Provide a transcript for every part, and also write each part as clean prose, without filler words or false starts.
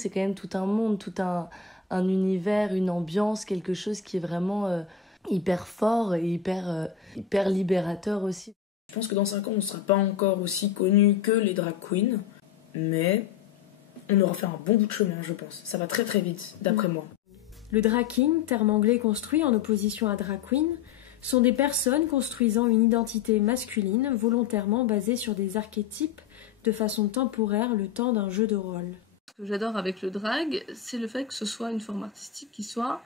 C'est quand même tout un monde, tout un univers, une ambiance, quelque chose qui est vraiment hyper fort et hyper libérateur aussi. Je pense que dans 5 ans, on ne sera pas encore aussi connus que les drag queens, mais on aura fait un bon bout de chemin, je pense. Ça va très très vite, d'après moi. Le drag king, terme anglais construit en opposition à drag queen, sont des personnes construisant une identité masculine volontairement basée sur des archétypes de façon temporaire le temps d'un jeu de rôle. Ce que j'adore avec le drag, c'est le fait que ce soit une forme artistique qui soit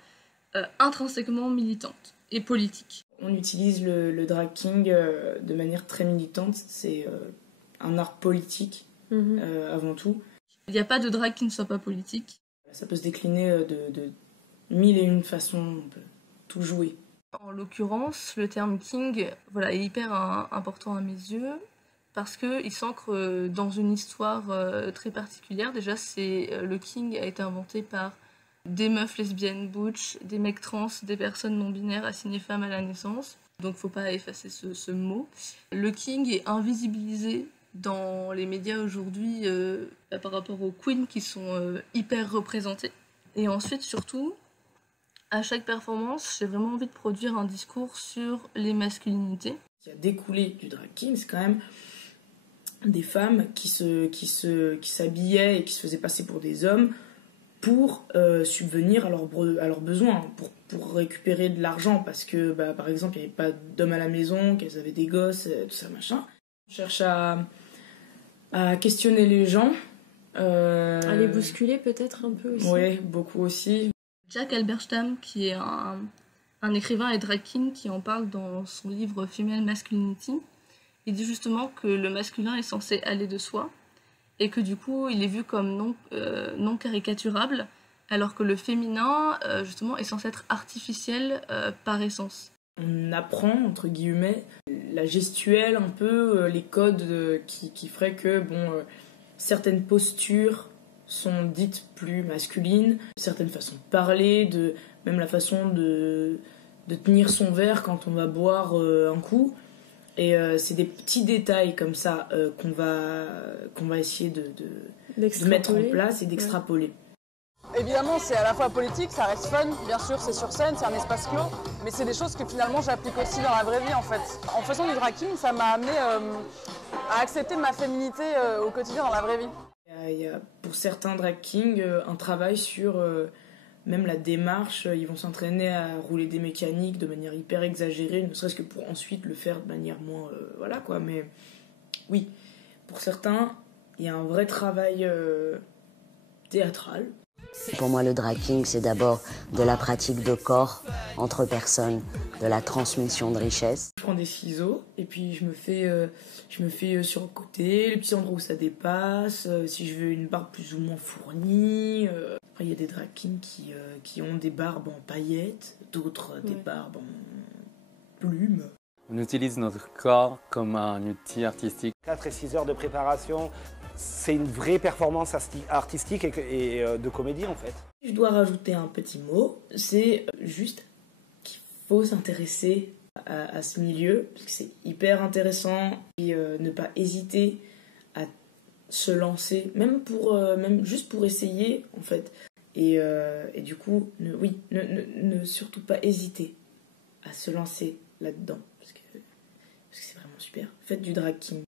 intrinsèquement militante et politique. On utilise le drag king de manière très militante. C'est un art politique avant tout. Il n'y a pas de drag qui ne soit pas politique. Ça peut se décliner de mille et une façons, on peut tout jouer. En l'occurrence, le terme king est hyper important à mes yeux parce qu'il s'ancre dans une histoire très particulière. Déjà, le king a été inventé par des meufs lesbiennes butch, des mecs trans, des personnes non-binaires assignées femmes à la naissance. Donc faut pas effacer ce mot. Le king est invisibilisé dans les médias aujourd'hui par rapport aux queens qui sont hyper représentées. Et ensuite, surtout, à chaque performance, j'ai vraiment envie de produire un discours sur les masculinités. Ce qui a découlé du drag king, c'est quand même des femmes qui s'habillaient et qui se faisaient passer pour des hommes pour subvenir à leurs besoins, pour récupérer de l'argent, parce que, par exemple, il n'y avait pas d'hommes à la maison, qu'elles avaient des gosses, tout ça, machin. On cherche à questionner les gens. À les bousculer peut-être un peu aussi. Oui, beaucoup aussi. Jack Halberstam, qui est un écrivain et drag king qui en parle dans son livre Female Masculinity, il dit justement que le masculin est censé aller de soi et que du coup il est vu comme non caricaturable, alors que le féminin justement est censé être artificiel par essence. On apprend, entre guillemets, la gestuelle un peu, les codes qui feraient que certaines postures sont dites plus masculines, certaines façons de parler, même la façon de tenir son verre quand on va boire un coup. Et c'est des petits détails comme ça qu'on va essayer de mettre en place et d'extrapoler. Ouais. Évidemment, c'est à la fois politique, ça reste fun, bien sûr, c'est sur scène, c'est un espace clos, mais c'est des choses que finalement j'applique aussi dans la vraie vie en fait. En faisant du drag king, ça m'a amené à accepter ma féminité au quotidien dans la vraie vie. Il y a pour certains drag kings un travail sur même la démarche. Ils vont s'entraîner à rouler des mécaniques de manière hyper exagérée, ne serait-ce que pour ensuite le faire de manière moins... voilà quoi, mais oui, pour certains, il y a un vrai travail théâtral. Pour moi, le drag king, c'est d'abord de la pratique de corps entre personnes, de la transmission de richesse. Je prends des ciseaux et puis je me fais sur le côté, les petits endroits où ça dépasse, si je veux une barbe plus ou moins fournie. Après, il y a des drag kings qui ont des barbes en paillettes, d'autres des barbes en plumes. On utilise notre corps comme un outil artistique. 4 et 6 heures de préparation, c'est une vraie performance artistique et de comédie en fait. Si je dois rajouter un petit mot, c'est juste qu'il faut s'intéresser à ce milieu, parce que c'est hyper intéressant, et ne pas hésiter à se lancer, même juste pour essayer en fait. Et du coup, ne surtout pas hésiter à se lancer là-dedans, parce que c'est vraiment super. Faites du drag king.